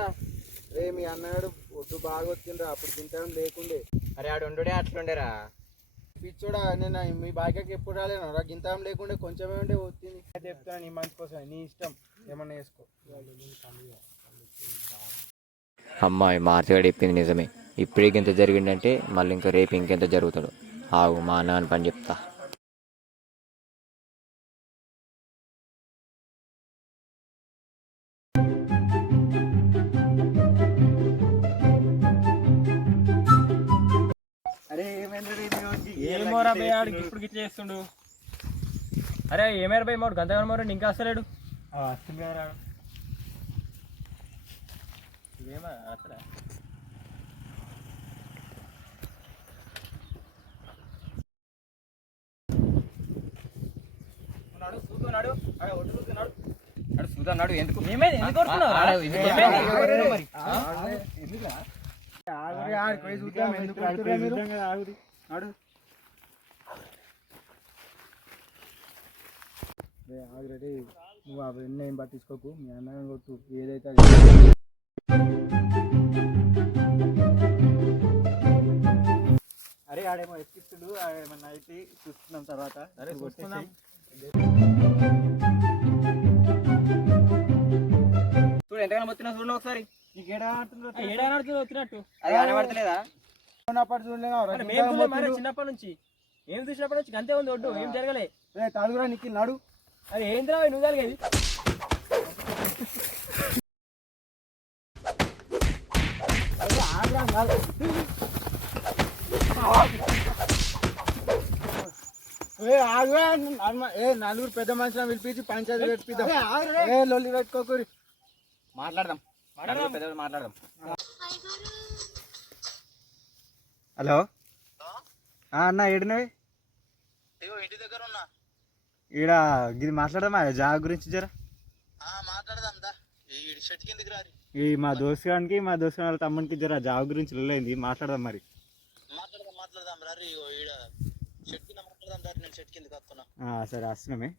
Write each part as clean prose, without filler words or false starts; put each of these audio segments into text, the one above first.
ఏమైందిరా? రే మీ అన్నాడు ఒడ్డు బాగా వచ్చిండ్రా, అప్పుడు తింటాం లేకుండే. అరే ఆడు ఉండుడే అట్లుండేరా. పిచ్చోడా, నేను మీ బాయ్కి ఎప్పుడు రాలేను రా, గింతం లేకుండే కొంచెమే ఉండే వచ్చింది. చెప్తున్నా నీ మంచి కోసం, నీ ఇష్టం ఏమన్నా వేసుకో. అమ్మాయి మార్చిగాడు చెప్పింది నిజమే. ఇప్పుడే ఇంత జరిగిందంటే మళ్ళీ ఇంకా రేపు ఇంకెంత జరుగుతాడు. ఆగు మా అన్న పని చెప్తా. అరే ఏమైంది ఏమోరా భయ్ ఆడికి ఇప్పుడు గిట్ల చేస్తుండు. అరే ఏమైనా భయ్ మాడు గంతగానే మారు ఇంకా వస్తలేడు. వస్తుంది కదా ఇదేమా అసలు చూస్తున్నాడు చూస్తున్నాడు ఎందుకు ఆల్రెడీ నువ్వు అవన్నీ ఏం పట్టించుకోకు, మీ అన్న కొట్టు ఏదైతే అరే ఆడేమో ఎక్కిస్తుడు, ఏమన్నా అయితే చూస్తున్నాం తర్వాత. అరే చూసుకుందాం. చూడు ఎంతగానో వచ్చినా చూడండి ఒకసారి. నీకు ఏడాడుతుంది వచ్చినట్టు అది కనబడతలేదా? చిన్నప్పటి నుంచి ఏం చూసినప్పటి నుంచి అంతే ఉంది ఒడ్డు, ఏం జరగలే. తాడుగురా నిక్కి నాడు. అది ఏంద్రా నువ్వు జరిగేది? నలుగురు పెద్ద మనుషులను పిలిపించి పంచాయతీ పెట్టిద్దాం. లొల్లి పెట్టుకోకూరి, మాట్లాడదాం. మాట్లాడదాం. హలో అన్న ఏడినవి? ఇంటి దగ్గర ఉన్నా. ఈడ ఇది మాట్లాడదామా జాగ గురించి జర మాట్లాడదాం. షెట్ కిందకి రారి. ఈ మా దోస్తు గానికి మా దోస్తు వాళ్ళ తమ్మునికి జర జాగ గురించి లొల్లైంది, మాట్లాడదాం. మరి మాట్లాడదాం రారి. ఈడ షెట్ కింద మాట్లాడదాం రారి. నేను షెట్ కిందకి వస్తున్నా. సరే వస్తున్నామే.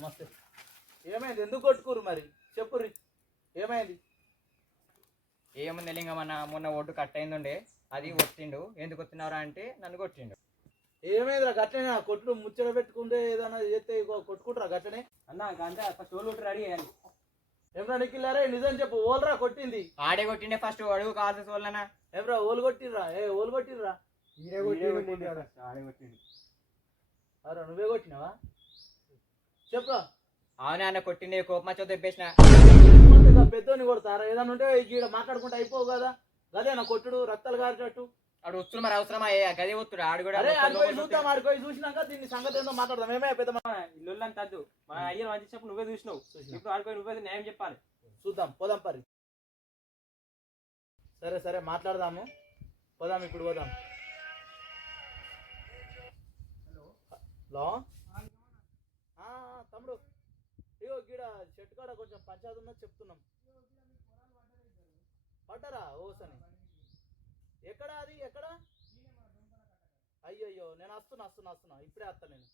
నమస్తే. ఏమైంది? ఎందుకు కొట్టుకోరు మరి? చెప్పుర్రి ఏమైంది? ఏముంది లింగమన్న, మొన్న ఓటు కట్ అయిందండే, అది వచ్చిండు. ఎందుకు వచ్చినారా అంటే నన్ను కొట్టిండు. ఏమైందిరా? గట్లనే కొట్టుడు ముచ్చట పెట్టుకుంటే ఏదైనా చేస్తే కొట్టుకుంటారా గట్లనే? అన్న అంతే ఫస్ట్ ఓళ్ళు రెడీ అయ్యాలి. ఏమరా నిఖిల్లారే నిజం చెప్పు, ఓల్రా కొట్టింది? ఆడే కొట్టిండే ఫస్ట్ అడుగు కాల్సి వాళ్ళనా. ఏమరా ఓలు కొట్టిర్రా? ఓలు కొట్టిర్రా? అరే నువ్వే కొట్టినావా? చెప్పురా. అవునా అన్న కొట్టిండే, కోపం వచ్చి తెప్పేసిన. పెద్దోని కొడతారా? ఏదన్నా ఉంటే ఈడ మాట్లాడుకుంటే అయిపోవు కదా. గదేనా కొట్టుడు రక్తాలు కారేటట్టు? ఆడు వస్తుడు మరి అవసరమా? గదే వస్తుడు ఆడు కూడా. చూద్దాం, ఆడిపోయి చూసినాక దీన్ని సంగతి ఏందో మాట్లాడదాం. ఏమే పెద్ద ఇల్లు అంత వద్దు, మా అయ్యను మంచినప్పుడు నువ్వే చూసినావు. ఇప్పుడు ఆడిపోయి నువ్వే న్యాయం చెప్పాలి. చూద్దాం, పోదాం పరి. సరే మాట్లాడదాము, పోదాం. ఇప్పుడు పోదాం. హలో తమ్ముడు, ఇగో గీడ చెట్టు కాడ కొంచెం పంచాయతీ ఉన్నది చెప్తున్నాం. పడ్డారా? ఓసని ఎక్కడ? అది ఎక్కడ? అయ్యో నేను వస్తున్నా ఇప్పుడే వస్తా. నేను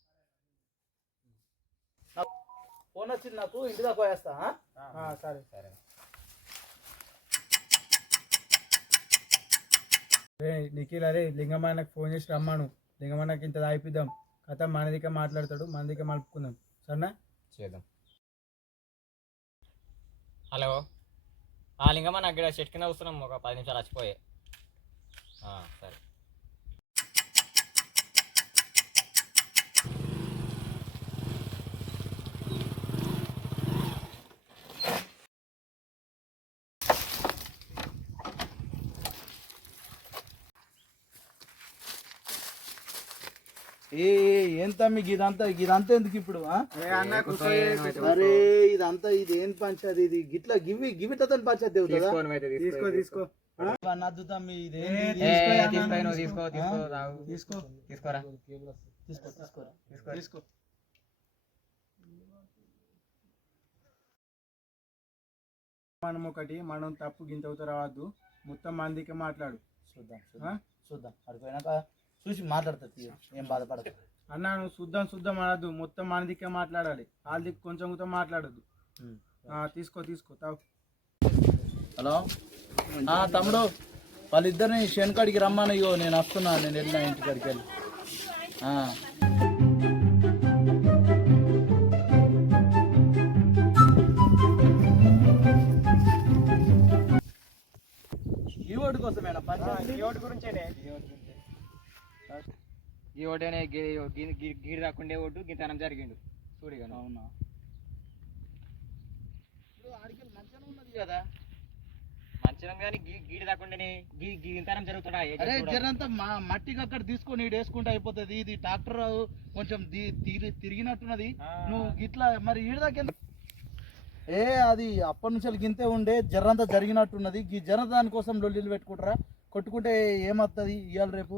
ఫోన్ వచ్చింది నాకు, ఇంటి దాకా పోయేస్తా. సరే. నిఖిల్ అరే లింగమాయనకు ఫోన్ చేసి రమ్మాను. లింగమాయనకి ఇంత దాయిపిద్దాం. కథ మనదికే మాట్లాడతాడు, మనదికే మలుపుకుందాం. సరేనా? చేద్దాం. హలో లింగమ్మ, నాకు ఇక్కడ చెట్టు కింద వస్తున్నాం, ఒక 10 నిమిషాలు వచ్చిపోయే. సరే. ఏంత మీకు ఇదంతా ఎందుకు ఇప్పుడు? అరే ఇదంతా ఇది ఏం పంచాది? ఇది గిట్లా గివిటతో పంచాది. తీసుకో అన్నద్దు తమ్మి ఇది తీసుకోరా తీసుకో మనం ఒకటి మనం తప్పు గింతవుతో రావద్దు, మొత్తం మందికి మాట్లాడు. చూద్దాం అడిపోయినాక చూసి మాట్లాడుతుంది, ఏం బాధపడదు. అన్నా నువ్వు శుద్ధం అనద్దు, మొత్తం మందికే మాట్లాడాలి, వాళ్ళకి కొంచెం కూడా మాట్లాడద్దు. తీసుకో తావు. హలో తమ్ముడు, వాళ్ళిద్దరిని శనికాడికి రమ్మని, ఇగో నేను వస్తున్నా, నేను వెళ్ళిన ఇంటికాడికి వెళ్ళి. ఈ ఓటు కోసమేనా? ఈ ఓటు గురించేనే. ఈ ఓటేనే గీడి రాకుండే ఓటు గింతనం జరిగిండు చూడు. అవునా? ఇప్పుడు ఆడికి మంచిగా ఉన్నది కదా, మంచిగా కానీ గీడి రాకుండానే గింతనం జరుగుతాడా? అరే జరంతా మట్టికి అక్కడ తీసుకొని ఈడు వేసుకుంటే అయిపోతుంది. ఇది ట్రాక్టర్ కొంచెం తిరిగినట్టున్నది. నువ్వు ఇట్లా మరి ఈడదాకా అది అప్పటి నుంచి గింతే ఉండే, జర్రంతా జరిగినట్టున్నది. ఈ జర దానికోసం లొల్లిలు పెట్టుకుంటారా? కొట్టుకుంటే ఏమవుతుంది ఇవాళ రేపు?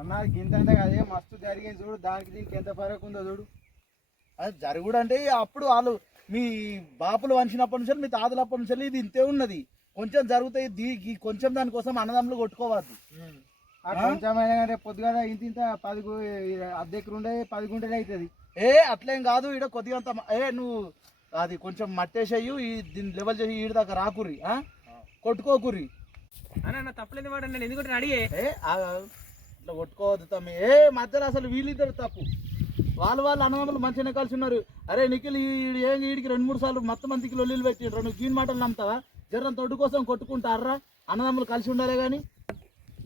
అన్న గింతంటే అదే మస్తు జరిగింది చూడు, దానికి దీనికి ఎంత ఫరక్ ఉందో చూడు. అది జరుగుడు అంటే అప్పుడు వాళ్ళు మీ బాపులు వంచినప్పటి నుంచి, మీ తాతలప్పటి నుంచి ఇది ఇంతే ఉన్నది. కొంచెం జరుగుతాయి, కొంచెం దానికోసం అన్నదమ్ములు కొట్టుకోవద్దు. కొంచెమైనా రేపు పొద్దుగా ఇంత 10 అద్దెకరు ఉండే 10 గుంటలు అవుతుంది. అట్లేం కాదు, ఈడ కొద్దిగా అంత నువ్వు అది కొంచెం మట్టేసేయు, దీన్ని లెవెల్ చేసి ఈడ దాకా రాకుర్రి, కొట్టుకోకుర్రి. అన్న తప్పలేదు వాడు, నేను ఎందుకంటే అడిగే ఇట్లా కొట్టుకోవద్దు తమ్మి. మధ్యలో అసలు వీళ్ళిద్దరు తప్పు. వాళ్ళు అన్నదమ్ములు మంచిగానే కలిసి ఉన్నారు. అరే నిఖిల్ ఈడికి 2-3 సార్లు మొత్తం మందికి లొల్లిలు పెట్టిండ్రు, నువ్వు గీన్ మాటలు నమ్ముతావా? జర్రం తొడ్డు కోసం కొట్టుకుంటారా? అన్నదమ్ములు కలిసి ఉండాలి కానీ.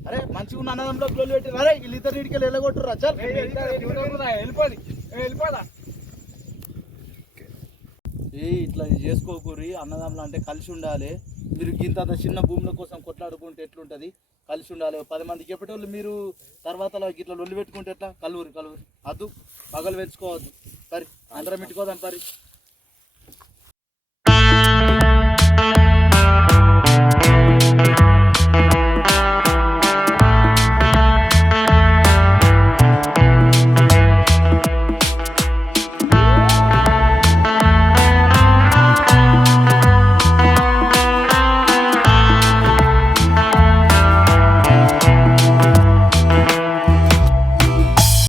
అరే మంచిగా ఉన్న అన్నదమ్ములో లొల్లి పెట్టిరు, అరే వీళ్ళిద్దరు ఈడికి వెళ్ళగొట్టురా. వెళ్ళిపోదా ఇట్లా చేసుకోకూరి. అన్నదమ్ములు అంటే కలిసి ఉండాలి. మీరు ఇంత చిన్న భూముల కోసం కొట్లాడుకుంటే ఎట్లుంటుంది? కలిసి ఉండాలి. 10 మందికి చెప్పేటోళ్ళు మీరు తర్వాత ఇట్లా లొల్లి పెట్టుకుంటే ఎట్లా? కలువురి అద్దు పగలు పెంచుకోవద్దు. సరే అందరం పెట్టుకోదాం పరి.